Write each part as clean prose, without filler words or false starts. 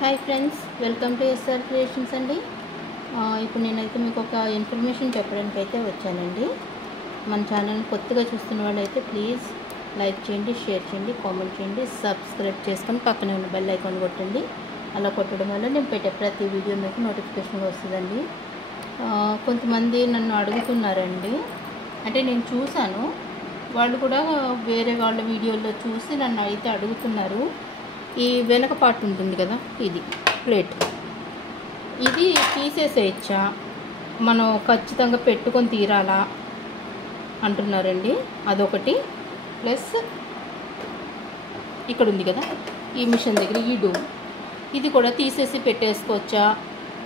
Hi friends, welcome to SR creations అండి. ఇప్పుడు నేనైతే మీకు ఒక ఇన్ఫర్మేషన్ చెప్పడానికి అయితే వచ్చానండి. మన ఛానల్ కొత్తగా చూస్తున్న వాళ్ళైతే ప్లీజ్ లైక్ చేయండి, షేర్ చేయండి, కామెంట్ చేయండి, సబ్స్క్రైబ్ చేసుకొని పక్కనే ఉన్న బెల్ ఐకాన్ కొట్టండి. అలా కొట్టడం వల్ల నేను పెట్టే ప్రతి వీడియో మీకు నోటిఫికేషన్గా వస్తుందండి. కొంతమంది నన్ను అడుగుతున్నారండి, అంటే నేను చూశాను, వాళ్ళు కూడా వేరే వాళ్ళ వీడియోలో చూసి నన్ను అయితే అడుగుతున్నారు. ఈ వెనక పార్ట్ ఉంటుంది కదా, ఇది ప్లేట్, ఇది తీసేసేయచ్చా, మనం ఖచ్చితంగా పెట్టుకొని తీరాలా అంటున్నారండి. అదొకటి. ప్లస్ ఇక్కడ ఉంది కదా ఈ మిషన్ దగ్గర ఈ డోమ్, ఇది కూడా తీసేసి పెట్టేసుకోవచ్చా,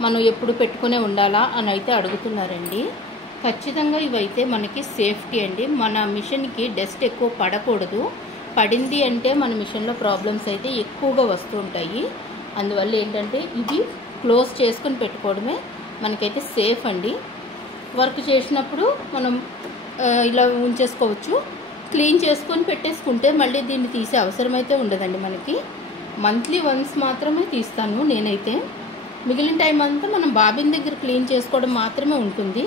మనం ఎప్పుడు పెట్టుకునే ఉండాలా అని అయితే అడుగుతున్నారండి. ఖచ్చితంగా ఇవైతే మనకి సేఫ్టీ అండి. మన మిషన్కి డస్ట్ ఎక్కువ పడకూడదు. పడింది అంటే మన మిషన్లో ప్రాబ్లమ్స్ అయితే ఎక్కువగా వస్తూ ఉంటాయి. అందువల్ల ఏంటంటే ఇవి క్లోజ్ చేసుకొని పెట్టుకోవడమే మనకైతే సేఫ్ అండి. వర్క్ చేసినప్పుడు మనం ఇలా ఉంచేసుకోవచ్చు. క్లీన్ చేసుకొని పెట్టేసుకుంటే మళ్ళీ దీన్ని తీసే అవసరం అయితే ఉండదండి. మనకి మంత్లీ వన్స్ మాత్రమే తీస్తాను నేనైతే. మిగిలిన టైం అంతా మనం బాబిన్ దగ్గర క్లీన్ చేసుకోవడం మాత్రమే ఉంటుంది.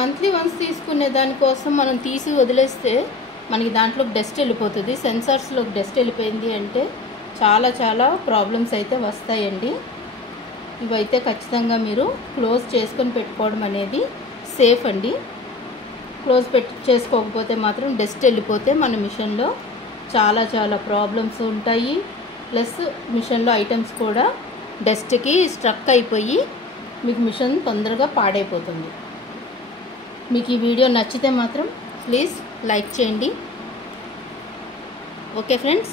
మంత్లీ వన్స్ తీసుకునే దానికోసం మనం తీసి వదిలేస్తే మనకి దాంట్లోకి డస్ట్ వెళ్ళిపోతుంది. సెన్సార్స్లోకి డస్ట్ వెళ్ళిపోయింది అంటే చాలా ప్రాబ్లమ్స్ అయితే వస్తాయండి. ఇవైతే ఖచ్చితంగా మీరు క్లోజ్ చేసుకొని పెట్టుకోవడం అనేది సేఫ్ అండి. క్లోజ్ చేసుకోకపోతే మాత్రం డస్ట్ వెళ్ళిపోతే మన మిషన్లో చాలా ప్రాబ్లమ్స్ ఉంటాయి. ప్లస్ మిషన్లో ఐటమ్స్ కూడా డస్ట్కి స్ట్రక్ అయిపోయి మీకు మిషన్ తొందరగా పాడైపోతుంది. మీకు ఈ వీడియో నచ్చితే మాత్రం ప్లీజ్ లైక్ చేయండి. Okay friends.